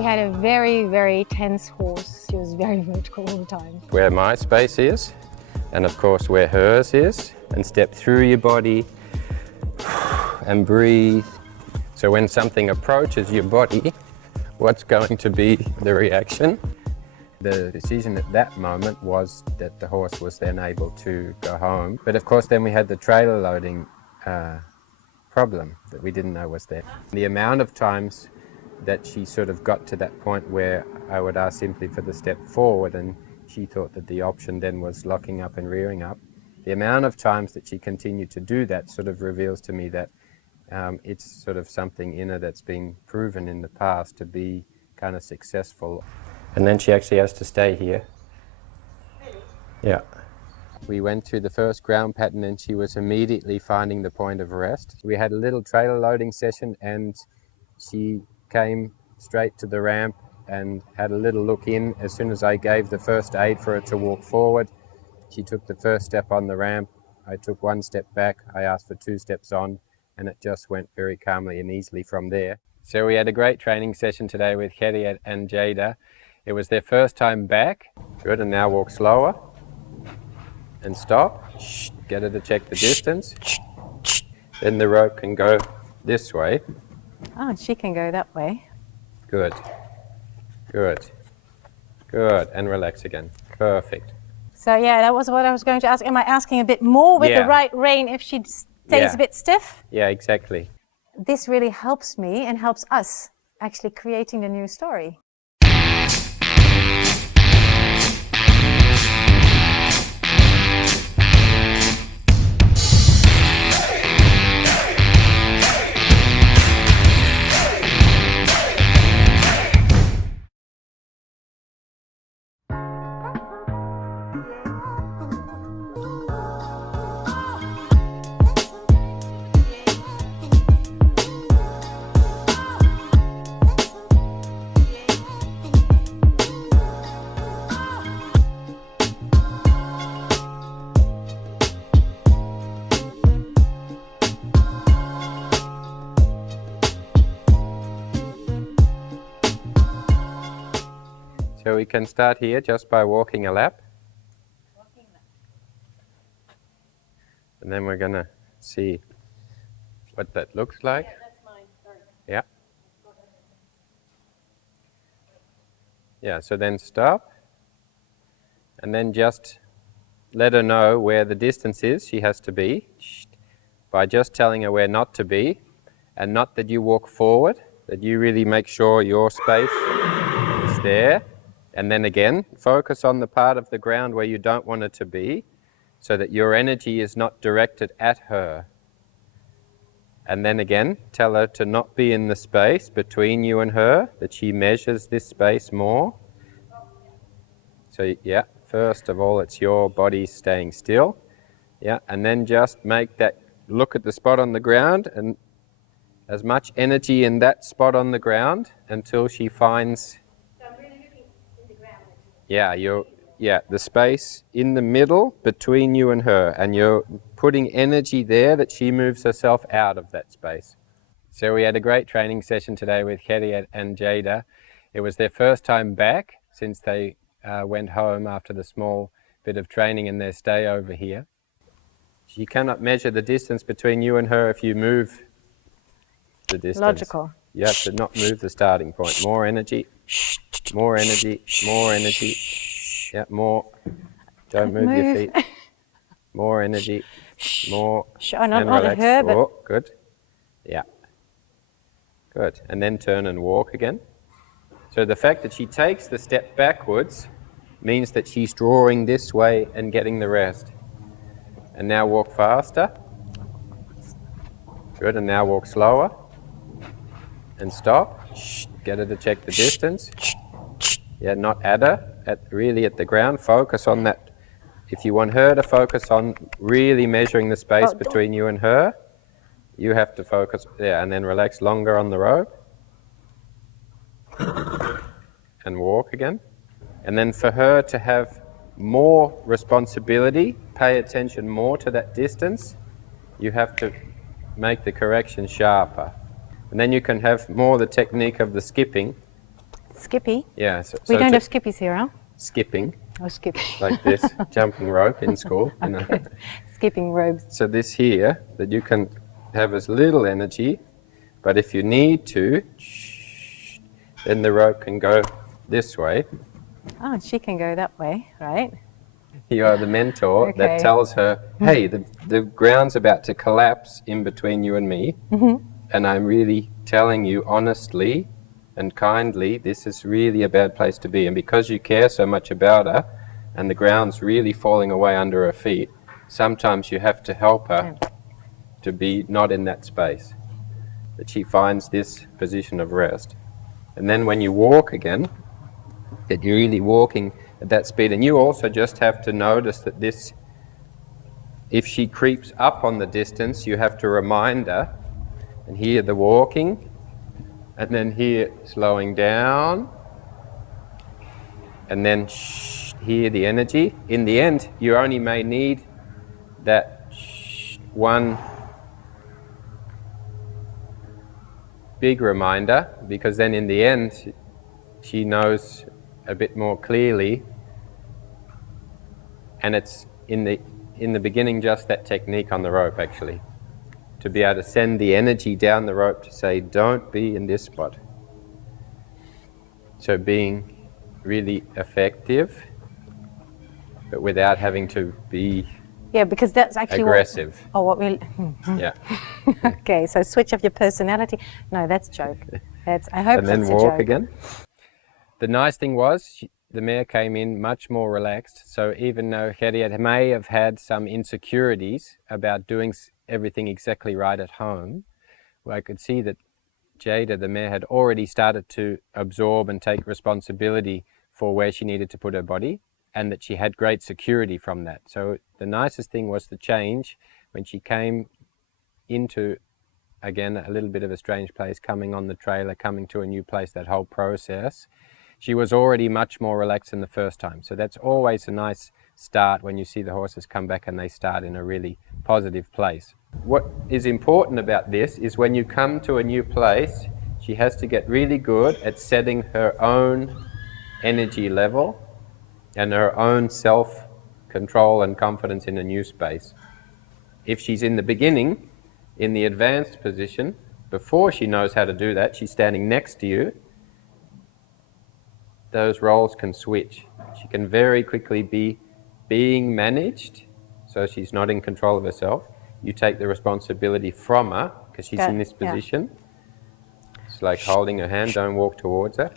We had a very, very tense horse. She was very vertical all the time. Where my space is, and of course where hers is, and step through your body and breathe. So when something approaches your body, what's going to be the reaction? The decision at that moment was that the horse was then able to go home. But of course then we had the trailer loading problem that we didn't know was there. The amount of times that she sort of got to that point where I would ask simply for the step forward and she thought that the option then was locking up and rearing up. The amount of times that she continued to do that sort of reveals to me that it's sort of something in her that's been proven in the past to be kind of successful. And then she actually has to stay here. Yeah. We went through the first ground pattern and she was immediately finding the point of rest. We had a little trailer loading session and she came straight to the ramp and had a little look in. As soon as I gave the first aid for her to walk forward, she took the first step on the ramp. I took one step back. I asked for 2 steps on, and it just went very calmly and easily from there. So we had a great training session today with Gerriet and Jada. It was their first time back. Good, and now walk slower. And stop. Get her to check the distance. Then the rope can go this way. Oh, she can go that way. Good. Good. Good. And relax again. Perfect. So yeah, that was what I was going to ask. Am I asking a bit more with the right rein if she stays a bit stiff? Yeah, exactly. This really helps me and helps us actually creating the new story. So we can start here just by walking a lap. And then we're going to see what that looks like. Yeah, that's mine. Sorry. Yeah. Yeah, so then stop. And then just let her know where the distance is she has to be by just telling her where not to be, and not that you walk forward, that you really make sure your space is there. And then again, focus on the part of the ground where you don't want it to be, so that your energy is not directed at her. And then again, tell her to not be in the space between you and her, that she measures this space more. So yeah, first of all, it's your body staying still. Yeah, and then just make that, look at the spot on the ground and as much energy in that spot on the ground until she finds. Yeah, the space in the middle between you and her, and you're putting energy there that she moves herself out of that space. So we had a great training session today with Gerriet and Jada. It was their first time back since they went home after the small bit of training in their stay over here. You cannot measure the distance between you and her if you move the distance. Logical. You have to not move the starting point. More energy. More energy, more energy. Yeah, more. Don't move your feet. More energy, more. Not relax. Her, but... Oh, good. Yeah. Good. And then turn and walk again. So the fact that she takes the step backwards means that she's drawing this way and getting the rest. And now walk faster. Good. And now walk slower. And stop. Get her to check the distance. Yeah, not at her, really at the ground. Focus on that. If you want her to focus on really measuring the space between you and her, you have to focus, and then relax longer on the rope. And walk again. And then for her to have more responsibility, pay attention more to that distance, you have to make the correction sharper. And then you can have more the technique of the skipping. Skippy. Yeah. We don't have skippies here, huh? Skipping. Oh, skippy. Like this, jumping rope in school. You know. Okay. Skipping ropes. So this here, that you can have as little energy, but if you need to, then the rope can go this way. Oh, she can go that way, right? You are the mentor that tells her, hey, the ground's about to collapse in between you and me, and I'm really telling you honestly and kindly, this is really a bad place to be. And because you care so much about her, and the ground's really falling away under her feet, sometimes you have to help her to be not in that space, that she finds this position of rest. And then when you walk again, that you're really walking at that speed. And you also just have to notice that this, if she creeps up on the distance, you have to remind her, and here the walking, and then here slowing down, and then here the energy. In the end, you only may need that one big reminder, because then in the end, she knows a bit more clearly, and it's in the beginning just that technique on the rope actually, to be able to send the energy down the rope to say, don't be in this spot. So being really effective, but without having to be because that's actually aggressive. What we. Yeah. Okay, so switch of your personality. No, that's a joke. I hope and that's then a walk joke. again. The nice thing was, the mare came in much more relaxed, so even though Gerriet may have had some insecurities about doing everything exactly right at home, well, I could see that Jada, the mare, had already started to absorb and take responsibility for where she needed to put her body, and that she had great security from that. So the nicest thing was the change when she came into, again, a little bit of a strange place, coming on the trailer, coming to a new place, that whole process. She was already much more relaxed than the first time. So that's always a nice start when you see the horses come back and they start in a really positive place. What is important about this is when you come to a new place, she has to get really good at setting her own energy level and her own self-control and confidence in a new space. If she's in the beginning, in the advanced position, before she knows how to do that, she's standing next to you, those roles can switch. She can very quickly be being managed, so she's not in control of herself. You take the responsibility from her, because she's in this position. Yeah. It's like holding her hand, don't walk towards her.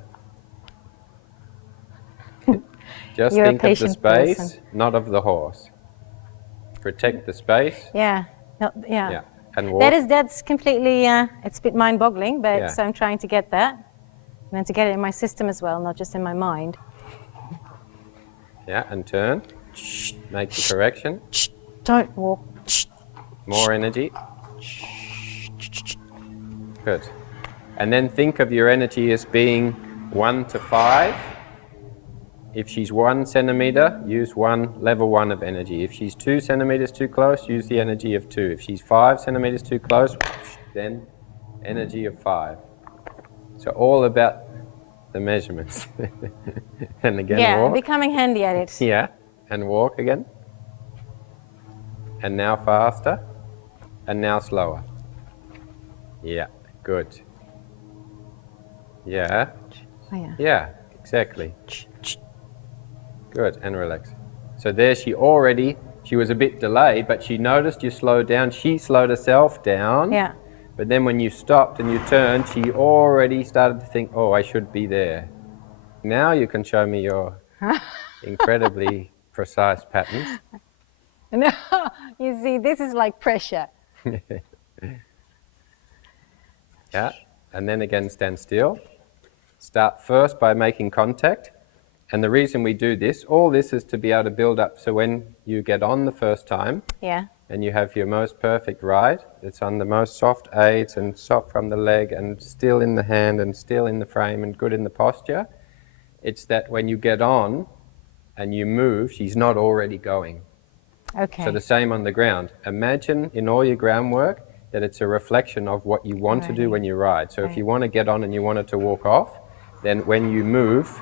Just think of the space, not of the horse. Protect the space. Yeah. And walk. That's completely, it's a bit mind-boggling, but so I'm trying to get that. And then to get it in my system as well, not just in my mind. Yeah, and turn. Make the correction. Don't walk. More energy. Good. And then think of your energy as being 1 to 5. If she's 1 centimeter, use level 1 of energy. If she's 2 centimeters too close, use the energy of 2. If she's 5 centimeters too close, then energy of 5. So all about the measurements. And again, walk. Becoming handy at it. Yeah, and walk again. And now faster. And now slower. Yeah, good. Yeah. Oh, yeah. Yeah, exactly. Good, and relax. So there she was a bit delayed, but she noticed you slowed down. She slowed herself down. Yeah. But then when you stopped and you turned, she already started to think, oh, I should be there. Now you can show me your incredibly precise patterns. No, you see, this is like pressure. Yeah, and then again, stand still. Start first by making contact. And the reason we do this, all this is to be able to build up. So when you get on the first time, and you have your most perfect ride, it's on the most soft aids and soft from the leg and still in the hand and still in the frame and good in the posture, it's that when you get on and you move, she's not already going. Okay. So the same on the ground. Imagine in all your groundwork that it's a reflection of what you want to do when you ride. So if you want to get on and you want it to walk off, then when you move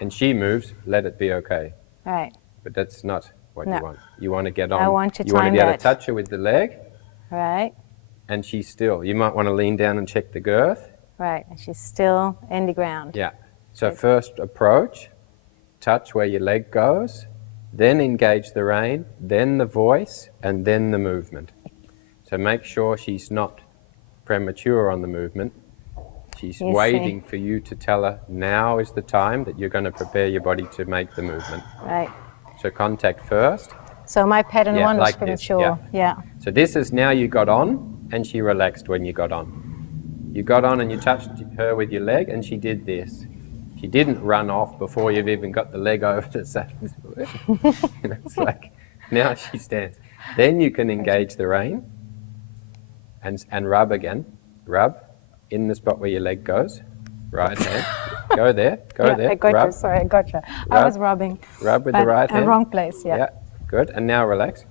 and she moves, let it be okay. Right. But that's not what No. you want. You want to get on. I want to You want to time be able that. to touch her with the leg, Right. and she's still. You might want to lean down and check the girth. Right. And she's still in the ground. Yeah. So Good. first approach, touch where your leg goes, then engage the rein, then the voice, and then the movement. So make sure she's not premature on the movement. She's waiting for you to tell her, now is the time that you're going to prepare your body to make the movement. Right. So contact first. So my pattern Yeah, one was like this, premature. Yeah. So this is now you got on, and she relaxed when you got on. You got on and you touched her with your leg, and she did this. She didn't run off before you've even got the leg over the side. It's like, now she stands. Then you can engage the rein and rub again. Rub in the spot where your leg goes. Right hand. Go there. Go there. I got rub. you. Sorry, I got you. I Rub. was rubbing. Rub with the right hand. Wrong place. Yeah. Yeah. Good. And now relax.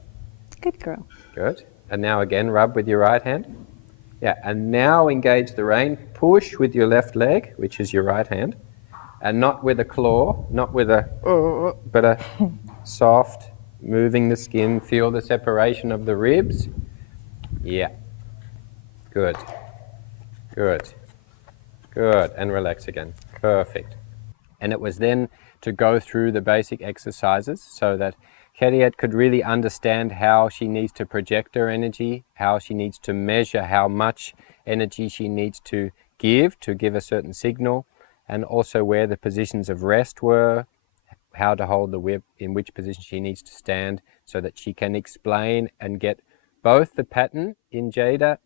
Good girl. Good. And now again, rub with your right hand. Yeah. And now engage the rein. Push with your left leg, which is your right hand. And not with a claw, not with a, but a soft, moving the skin. Feel the separation of the ribs. Yeah. Good. Good. Good. And relax again. Perfect. And it was then to go through the basic exercises so that Gerriet could really understand how she needs to project her energy, how she needs to measure how much energy she needs to give a certain signal, and also where the positions of rest were, how to hold the whip, in which position she needs to stand, so that she can explain and get both the pattern in Jada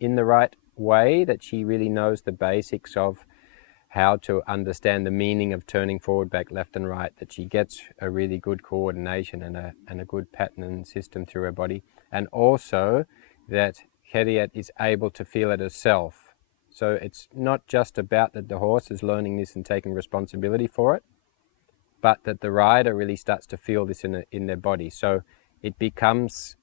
in the right way, that she really knows the basics of how to understand the meaning of turning forward, back, left and right, that she gets a really good coordination and a good pattern and system through her body, and also that Gerriet is able to feel it herself. So it's not just about that the horse is learning this and taking responsibility for it, but that the rider really starts to feel this in their body. So it becomes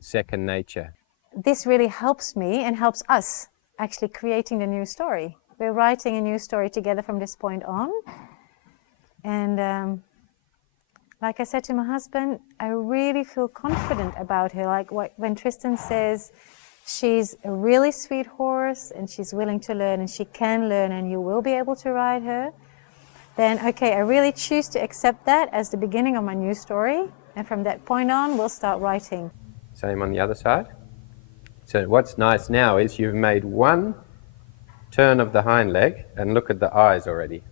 second nature. This really helps me and helps us actually creating the new story. We're writing a new story together from this point on. And like I said to my husband, I really feel confident about her. Like when Tristan says, she's a really sweet horse and she's willing to learn and she can learn and you will be able to ride her, then okay, I really choose to accept that as the beginning of my new story. And from that point on, we'll start writing. Same on the other side. So what's nice now is you've made one turn of the hind leg and look at the eyes already.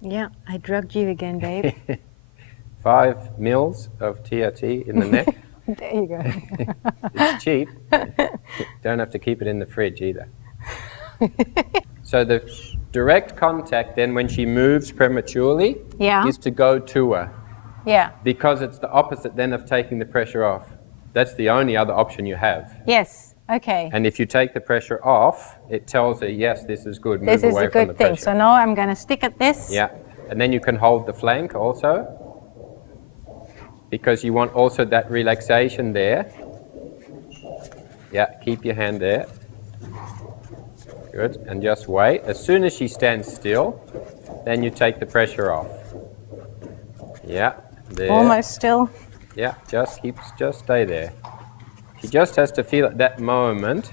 Yeah, I drugged you again, babe. 5 mils of TRT in the neck. There you go. It's cheap. Don't have to keep it in the fridge either. So the direct contact then when she moves prematurely is to go to her. Yeah. Because it's the opposite then of taking the pressure off. That's the only other option you have. Yes. Okay. And if you take the pressure off, it tells her, yes, this is good. This Move is away a from the good thing. pressure. So now I'm going to stick at this. Yeah. And then you can hold the flank also, because you want also that relaxation there. Yeah, keep your hand there. Good. And just wait. As soon as she stands still, then you take the pressure off. Yeah. There. Almost still. Yeah, just stay there. She just has to feel at that moment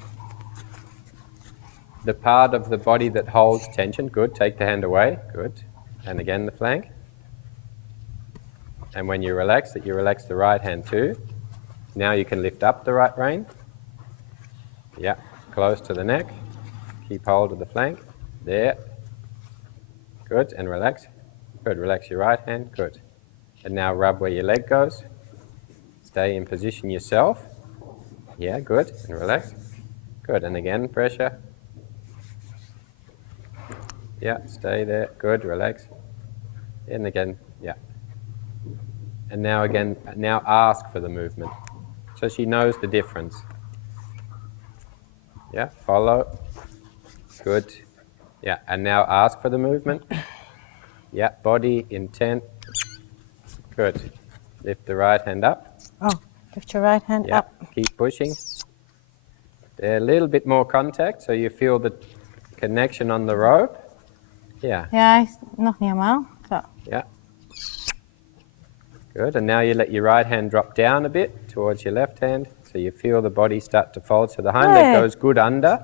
the part of the body that holds tension. Good. Take the hand away. Good. And again the flank. And when you relax it, you relax the right hand too. Now you can lift up the right rein. Yeah, close to the neck. Keep hold of the flank. There. Good. And relax. Good. Relax your right hand. Good. And now rub where your leg goes. Stay in position yourself. Yeah, good. And relax. Good. And again, pressure. Yeah, stay there. Good. Relax. And again, yeah. And now again, now ask for the movement. So she knows the difference. Yeah, follow. Good. Yeah, and now ask for the movement. Yeah, body, intent. Good. Lift the right hand up. Oh, lift your right hand up. Keep pushing. There, a little bit more contact, so you feel the connection on the rope. Yeah. Ja, nog niet helemaal. Zo. Yeah. Good. And now you let your right hand drop down a bit towards your left hand. So you feel the body start to fold. So the hind leg goes good under.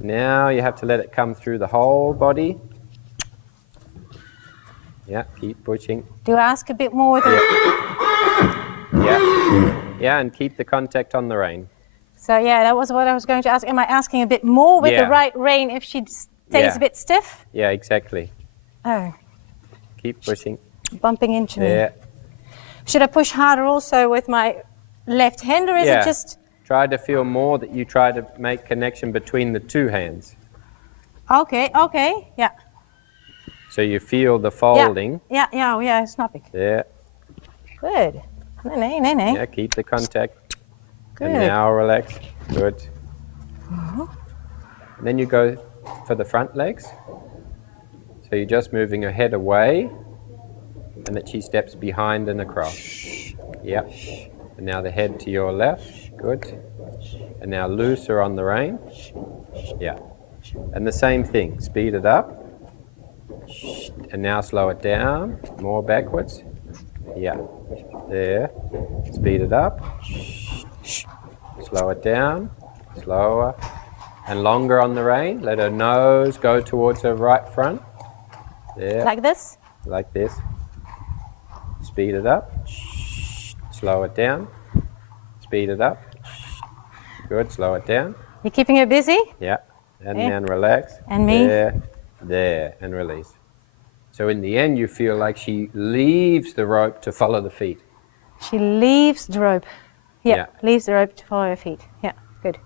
Now you have to let it come through the whole body. Yeah, keep pushing. Do I ask a bit more with the... Yeah, and keep the contact on the rein. So yeah, that was what I was going to ask. Am I asking a bit more with the right rein if she stays a bit stiff? Yeah, exactly. Oh. Keep pushing. Bumping into me. Yeah. Should I push harder also with my left hand, or is it just... Try to feel more that you try to make connection between the two hands. Okay, okay, yeah. So you feel the folding. Ja, snap ik. Yeah. Good. Nee. Yeah, keep the contact. Good. And now relax. Good. And then you go for the front legs. So you're just moving her head away, and that she steps behind and across. Yep. And now the head to your left. Good. And now looser on the rein. Yeah. And the same thing. Speed it up. And now slow it down. More backwards. Yeah. There. Speed it up. Slow it down. Slower. And longer on the rein. Let her nose go towards her right front. There. Like this? Like this. Speed it up. Slow it down. Speed it up. Good. Slow it down. You're keeping her busy? Yeah. And then relax. And me? There. And release. So in the end, you feel like she leaves the rope to follow the feet. She leaves the rope. Yeah. Leaves the rope to follow her feet. Yeah, good.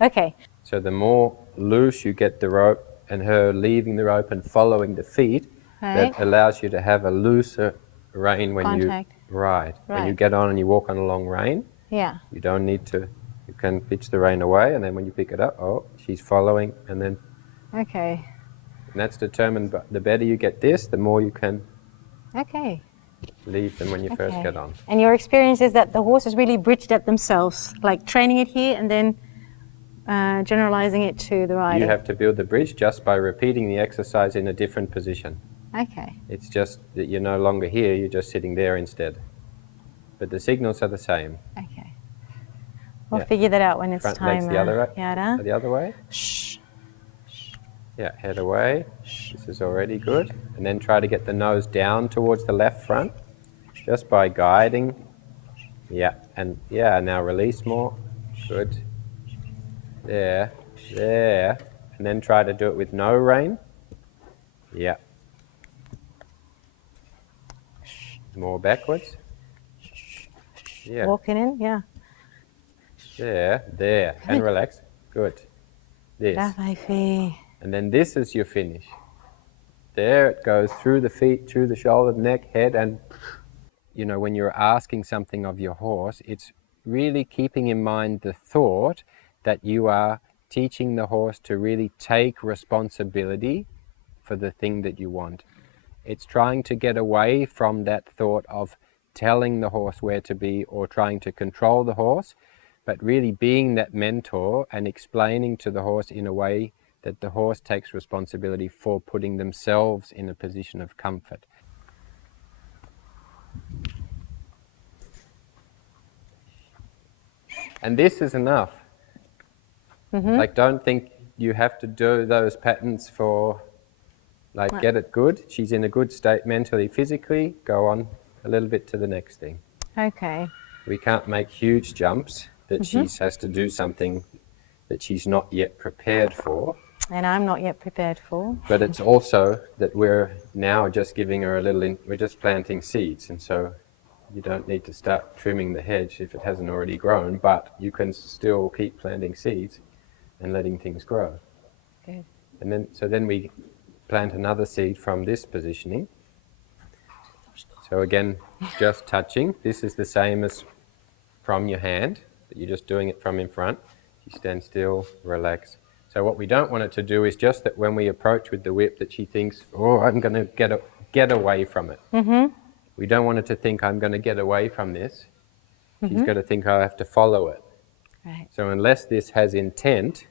Okay. So the more loose you get the rope and her leaving the rope and following the feet, that allows you to have a looser rein when you ride. When you get on and you walk on a long rein, you don't need to, you can pitch the rein away, and then when you pick it up, she's following, and then... Okay. And that's determined by the better you get this, the more you can leave them when you first get on. And your experience is that the horses really bridge that themselves, like training it here and then generalizing it to the rider. You have to build the bridge just by repeating the exercise in a different position. Okay. It's just that you're no longer here, you're just sitting there instead. But the signals are the same. Okay. We'll figure that out when it's Front time. legs the other way. Jada. The other way. Shh. Yeah, head away. This is already good. And then try to get the nose down towards the left front, just by guiding. Yeah, and now release more. Good. There. And then try to do it with no rein. Yeah. More backwards. Yeah. Walking in, There. And relax. Good. This. And then this is your finish. There it goes through the feet, through the shoulder, neck, head, and you know, when you're asking something of your horse, it's really keeping in mind the thought that you are teaching the horse to really take responsibility for the thing that you want. It's trying to get away from that thought of telling the horse where to be or trying to control the horse, but really being that mentor and explaining to the horse in a way that the horse takes responsibility for putting themselves in a position of comfort. And this is enough. Like, don't think you have to do those patterns for, like, get it good. She's in a good state mentally, physically. Go on a little bit to the next thing. Okay. We can't make huge jumps that she has to do something that she's not yet prepared for. And I'm not yet prepared for. But it's also that we're now just giving her a little, we're just planting seeds, and so you don't need to start trimming the hedge if it hasn't already grown, but you can still keep planting seeds and letting things grow. Good. And then we plant another seed from this positioning. So again, just touching. This is the same as from your hand, but you're just doing it from in front. You stand still, relax. So what we don't want it to do is just that when we approach with the whip that she thinks, I'm going to get away from it. We don't want her to think, I'm going to get away from this. She's got to think, I have to follow it. Right. So unless this has intent,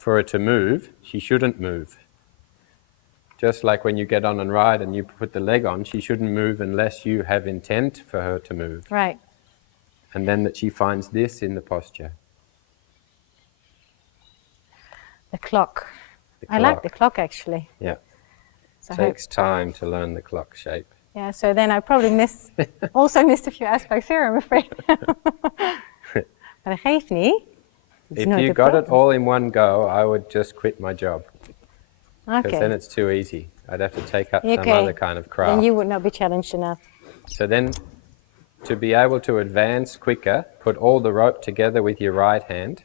for her to move, she shouldn't move. Just like when you get on and ride and you put the leg on, she shouldn't move unless you have intent for her to move. Right. And then that she finds this in the posture. The clock. The I like clock. the clock actually. Yeah. So Takes time to learn the clock shape. yeah, so then I probably also missed a few aspects here, I'm afraid. Maar dat geeft niet. It's If not you a got it problem. all in one go, I would just quit my job. Because then Okay. it's too easy. I'd have to take up some Okay. other kind of craft. Then you would not be challenged enough. So then, to be able to advance quicker, put all the rope together with your right hand.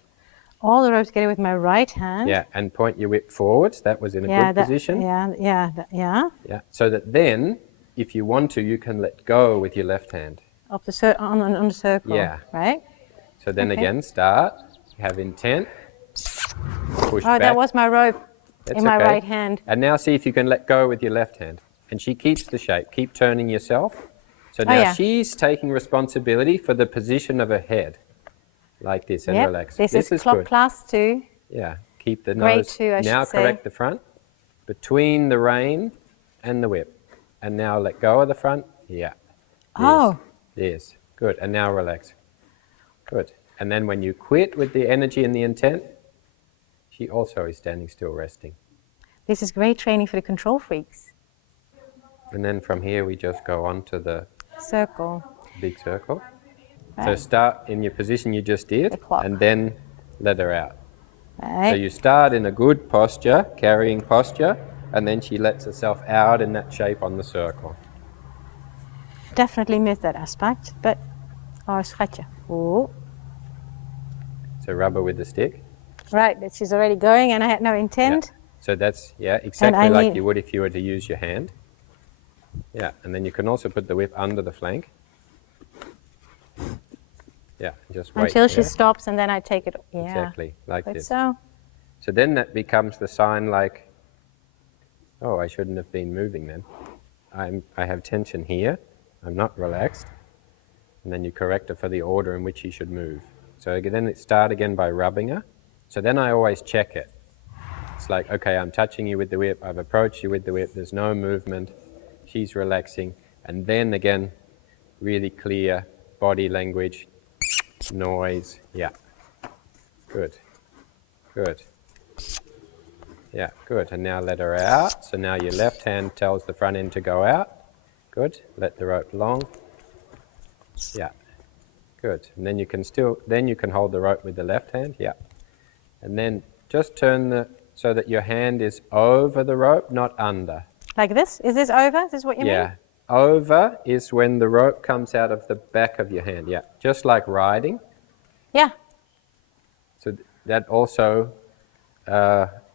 All the rope together with my right hand. Yeah, and point your whip forwards. That was in a good position. Yeah. Yeah. So that then, if you want to, you can let go with your left hand. On the circle. Yeah. Right? So then Okay. again, start. Have intent. Push Oh, back. that was my rope That's in my okay. right hand. And now see if you can let go with your left hand. And she keeps the shape. Keep turning yourself. So now yeah. she's taking responsibility for the position of her head. Like this, and Yep. relax. This is clock good. class 2. Yeah, keep the Grade nose. 2, I should now say. correct the front. Between the rein and the whip. And now let go of the front. Yeah. Oh. Yes. Good. And now relax. Good. And then when you quit with the energy and the intent, she also is standing still, resting. This is great training for the control freaks. And then from here we just go on to the Circle. big circle. Right. So start in your position you just did, The clock. and then let her out. Right. So you start in a good posture, carrying posture, and then she lets herself out in that shape on the circle. Definitely missed that aspect, but oh, schatje. Ooh. So rub her with the stick. Right, that she's already going and I had no Yeah. intent. So that's, exactly I like need- you would if you were to use your hand. Yeah, and then you can also put the whip under the flank. Yeah, just wait. Until she yeah. stops and then I take it. Yeah. Exactly, like But this. so, So then that becomes the sign like, oh, I shouldn't have been moving then. I have tension here. I'm not relaxed. And then you correct her for the order in which she should move. So then it start again by rubbing her. So then I always check it. It's like, okay, I'm touching you with the whip. I've approached you with the whip. There's no movement. She's relaxing. And then again, really clear body language, noise. Yeah. Good. Good. Yeah, good. And now let her out. So now your left hand tells the front end to go out. Good. Let the rope long. Yeah. Good. And then you can hold the rope with the left hand. Yeah. And then just turn so that your hand is over the rope, not under. like this? Is this over? Is this what you mean? Yeah. Over is when the rope comes out of the back of your hand. Yeah. Just like riding. Yeah. So that also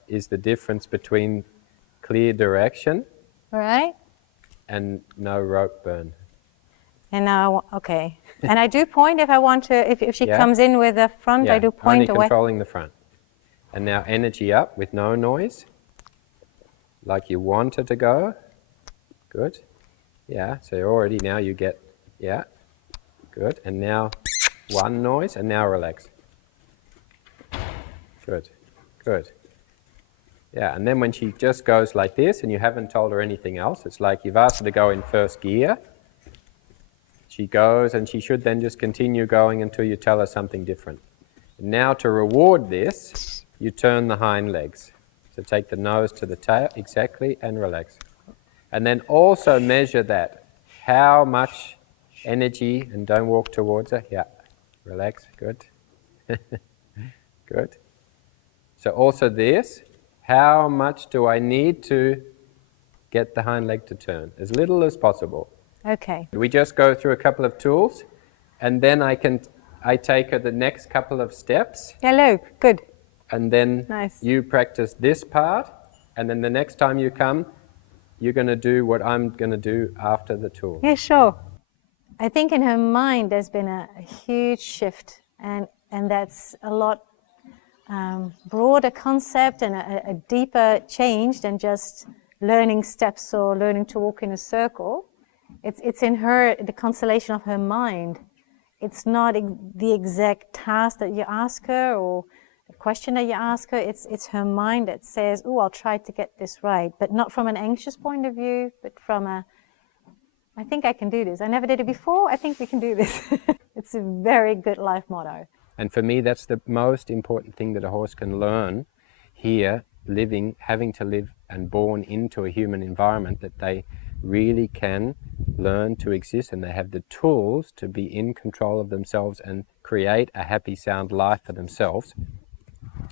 is the difference between clear direction All right. and no rope burn. And now, okay. And I do point if I want to, if she Yeah. comes in with the front, I do point only away. controlling the front. And now energy up with no noise, like you want it to go. Good. Yeah, so already now you get, yeah, good. And now one noise, and now relax. Good, good. Yeah, and then when she just goes like this and you haven't told her anything else, it's like you've asked her to go in first gear. She goes and she should then just continue going until you tell her something different. Now to reward this, you turn the hind legs. So take the nose to the tail, exactly, and relax. And then also measure that. How much energy, and don't walk towards her. Yeah, relax, good. Good. So also this, how much do I need to get the hind leg to turn? As little as possible. Okay. We just go through a couple of tools, and then I take her the next couple of steps, Yeah, leuk. Good. and then Nice. you practice this part, and then the next time you come, you're going to do what I'm going to do after the tool. Yeah, sure. I think in her mind there's been a huge shift, and that's a lot broader concept and a deeper change than just learning steps or learning to walk in a circle. It's in her, the constellation of her mind. It's not the exact task that you ask her or question that you ask her, it's her mind that says, oh, I'll try to get this right, but not from an anxious point of view, but from a, I think I can do this. I never did it before. I think we can do this. It's a very good life motto. And for me, that's the most important thing that a horse can learn here, living, having to live and born into a human environment, that they really can learn to exist and they have the tools to be in control of themselves and create a happy, sound life for themselves.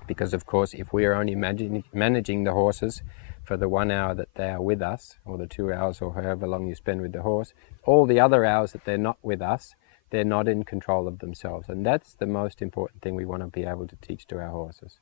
Because of course, if we are only managing the horses for the 1 hour that they are with us, or the 2 hours, or however long you spend with the horse, all the other hours that they're not with us, they're not in control of themselves. And that's the most important thing we want to be able to teach to our horses.